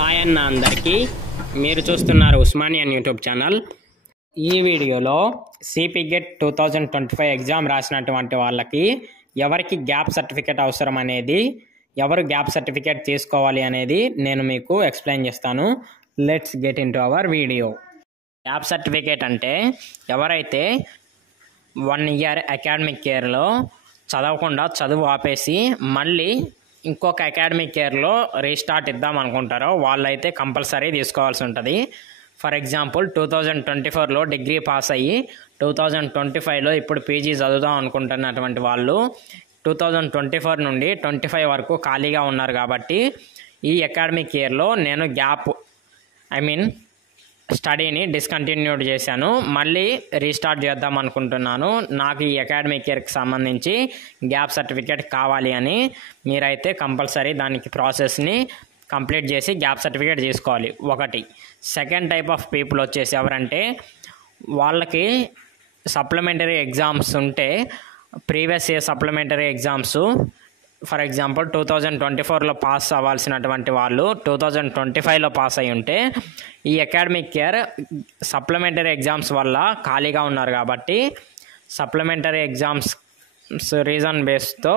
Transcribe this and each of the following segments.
Hi అన్న అందరికీ, మీరు చూస్తున్నారు ఉస్మానియన్ యూట్యూబ్ ఛానల్. ఈ వీడియోలో సిపి గెట్ 2025 ఎగ్జామ్ రాసినటువంటి వాళ్ళకి ఎవరికి గ్యాప్ సర్టిఫికేట్ అవసరం అనేది, ఎవరు గ్యాప్ సర్టిఫికేట్ తీసుకోవాలి అనేది నేను మీకు ఎక్స్ప్లెయిన్ చేస్తాను. Let's get in to our video. Gap certificate అంటే ఎవరైతే 1 ఇయర్ అకాడమిక్ ఇయర్లో చదవకుండా చదువు ఆపేసి మళ్ళీ ఇంకొక అకాడమిక్ ఇయర్లో రీస్టార్ట్ ఇద్దాం అనుకుంటారో వాళ్ళైతే కంపల్సరీ తీసుకోవాల్సి ఉంటుంది. ఫర్ ఎగ్జాంపుల్ 2024లో డిగ్రీ పాస్ అయ్యి 2025లో ఇప్పుడు పీజీ చదువుదాం అనుకుంటున్నటువంటి వాళ్ళు 2024 నుండి 25 వరకు ఖాళీగా ఉన్నారు. కాబట్టి ఈ అకాడమిక్ ఇయర్లో నేను స్టడీని డిస్కంటిన్యూడ్ చేశాను, మళ్ళీ రీస్టార్ట్ చేద్దాం అనుకుంటున్నాను, నాకు ఈ అకాడమిక్ ఇయర్కి సంబంధించి గ్యాప్ సర్టిఫికేట్ కావాలి అని మీరైతే కంపల్సరీ దానికి ప్రాసెస్ని కంప్లీట్ చేసి గ్యాప్ సర్టిఫికేట్ తీసుకోవాలి. ఒకటి. సెకండ్ టైప్ ఆఫ్ పీపుల్ వచ్చేసి ఎవరంటే వాళ్ళకి సప్లిమెంటరీ ఎగ్జామ్స్ ఉంటే previous year supplementary exams for example 2024లో పాస్ అవ్వాల్సినటువంటి వాళ్ళు 2025లో పాస్ అయి ఉంటే ఈ అకాడమిక్ ఇయర్ సప్లిమెంటరీ ఎగ్జామ్స్ వల్ల ఖాళీగా ఉన్నారు. కాబట్టి సప్లిమెంటరీ ఎగ్జామ్స్ రీజన్ బేస్తో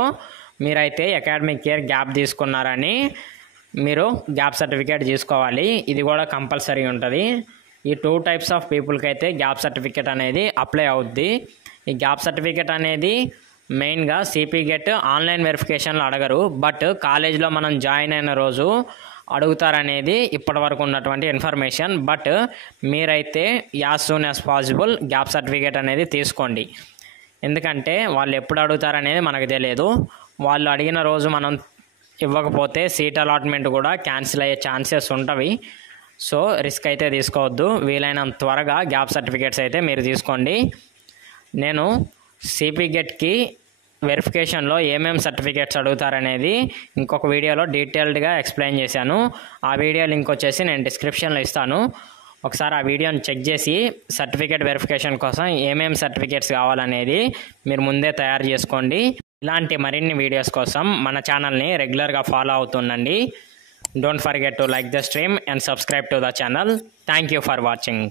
మీరైతే అకాడమిక్ ఇయర్ గ్యాప్ తీసుకున్నారని మీరు గ్యాప్ సర్టిఫికేట్ తీసుకోవాలి. ఇది కూడా కంపల్సరీ ఉంటుంది. ఈ 2 టైప్స్ ఆఫ్ పీపుల్కి అయితే గ్యాప్ సర్టిఫికేట్ అనేది అప్లై అవుద్ది. ఈ గ్యాప్ సర్టిఫికేట్ అనేది మెయిన్గా సిపి గెట్ ఆన్లైన్ వెరిఫికేషన్లో అడగరు, బట్ కాలేజ్లో మనం జాయిన్ అయిన రోజు అడుగుతారనేది ఇప్పటివరకు ఉన్నటువంటి ఇన్ఫర్మేషన్. బట్ మీరైతే as soon as possible gap certificate అనేది తీసుకోండి. ఎందుకంటే వాళ్ళు ఎప్పుడు అడుగుతారనేది మనకు తెలియదు. వాళ్ళు అడిగిన రోజు మనం ఇవ్వకపోతే సీట్ అలాట్మెంట్ కూడా క్యాన్సిల్ అయ్యే ఛాన్సెస్ ఉంటవి. సో రిస్క్ అయితే తీసుకోవద్దు. వీలైనంత త్వరగా గ్యాప్ సర్టిఫికేట్స్ అయితే మీరు తీసుకోండి. నేను సిపి గెట్కి వెరిఫికేషన్లో ఏమేమి సర్టిఫికేట్స్ అడుగుతారనేది ఇంకొక వీడియోలో డీటెయిల్డ్గా ఎక్స్ప్లెయిన్ చేశాను. ఆ వీడియో లింక్ వచ్చేసి నేను డిస్క్రిప్షన్లో ఇస్తాను. ఒకసారి ఆ వీడియోని చెక్ చేసి సర్టిఫికేట్ వెరిఫికేషన్ కోసం ఏమేమి సర్టిఫికేట్స్ కావాలనేది మీరు ముందే తయారు చేసుకోండి. ఇలాంటి మరిన్ని వీడియోస్ కోసం మన ఛానల్ని రెగ్యులర్గా ఫాలో అవుతుండండి. Don't forget to like the stream and subscribe to the channel. Thank you for watching.